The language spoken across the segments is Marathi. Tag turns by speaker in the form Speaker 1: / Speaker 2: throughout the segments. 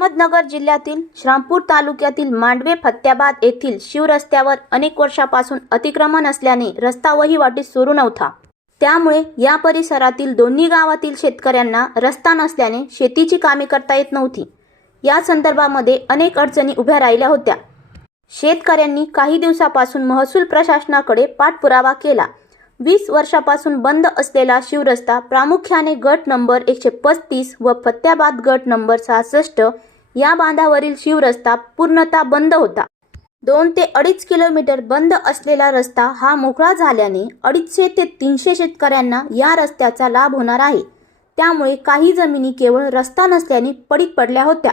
Speaker 1: अहमदनगर जिल्ह्यातील श्रामपूर तालुक्यातील मांडवे फत्याबाद येथील शिवरस्त्यावर अनेक वर्षापासून अतिक्रमण असल्याने रस्ता वहिवाटी सुरू नव्हता. त्यामुळे या परिसरातील दोन्ही गावातील शेतकऱ्यांना रस्ता नसल्याने शेतीची कामे करता येत नव्हती. या संदर्भामध्ये अनेक अडचणी उभ्या राहिल्या होत्या. शेतकऱ्यांनी काही दिवसापासून महसूल प्रशासनाकडे पाठपुरावा केला. वीस वर्षापासून बंद असलेला शिवरस्ता प्रामुख्याने गट नंबर एकशे पस्तीस व फत्याबाद गट नंबर सहासष्ट या बांधावरील शिवरस्ता पूर्णतः बंद होता. दोन ते अडीच किलोमीटर बंद असलेला रस्ता हा मोकळा झाल्याने अडीचशे ते तीनशे शेतकऱ्यांना या रस्त्याचा लाभ होणार आहे. त्यामुळे काही जमिनी केवळ रस्ता नसल्याने पडीत पडल्या होत्या.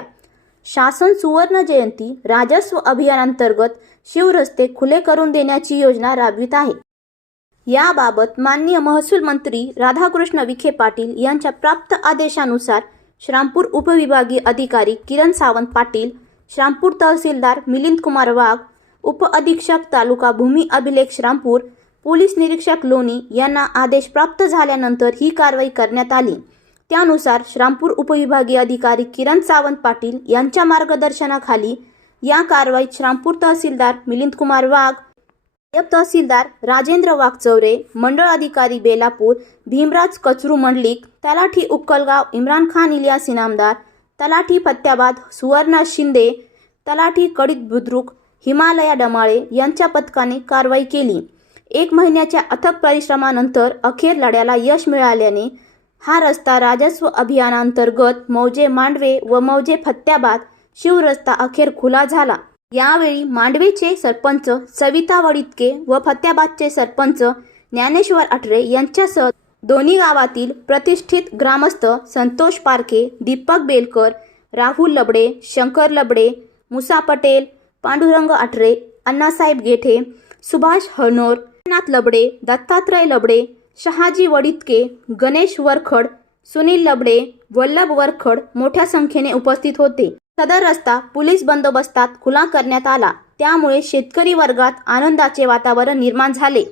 Speaker 1: शासन सुवर्ण जयंती राजस्व अभियानांतर्गत शिवरस्ते खुले करून देण्याची योजना राबवित आहे. याबाबत माननीय महसूल मंत्री राधाकृष्ण विखे पाटील यांच्या प्राप्त आदेशानुसार श्रामपूर उपविभागीय अधिकारी किरण सावंत पाटील श्रामपूर तहसीलदार मिलिंद कुमार वाघ उपअधीक्षक तालुका भूमी अभिलेख श्रामपूर पोलीस निरीक्षक लोणी यांना आदेश प्राप्त झाल्यानंतर ही कारवाई करण्यात आली. त्यानुसार श्रामपूर उपविभागीय अधिकारी किरण सावंत पाटील यांच्या मार्गदर्शनाखाली या कारवाईत श्रामपूर तहसीलदार मिलिंद कुमार वाघ नायब तहसीलदार राजेंद्र वाघचौरे मंडळ अधिकारी बेलापूर भीमराज कचरू मंडलिक तलाठी उक्कलगाव इम्रान खान इलियास इनामदार तलाठी फत्याबाद सुवर्ण शिंदे तलाठी कडीत बुद्रुक हिमालया डमाळे यांच्या पथकाने कारवाई केली. एक महिन्याच्या अथक परिश्रमानंतर अखेर लढ्याला यश मिळाल्याने हा रस्ता राजस्व अभियानांतर्गत मौजे मांडवे व मौजे फत्याबाद शिवरस्ता अखेर खुला झाला. यावेळी मांडवेचे सरपंच सविता वडितके व फत्याबादचे सरपंच ज्ञानेश्वर अठरे यांच्यासह दोन्ही गावातील प्रतिष्ठित ग्रामस्थ संतोष पारखे दीपक बेलकर राहुल लबडे शंकर लबडे मुसा पटेल पांडुरंग अठरे अण्णासाहेब गेठे सुभाष हनोर नाथ लबडे दत्तात्रय लबडे शहाजी वडितके गणेश वरखड सुनील लबडे वल्लभ वरखड मोठ्या संख्येने उपस्थित होते. सदर रस्ता पोलीस बंदोबस्तात खुला करण्यात आला. त्यामुळे शेतकरी वर्गात आनंदाचे वातावरण निर्माण झाले.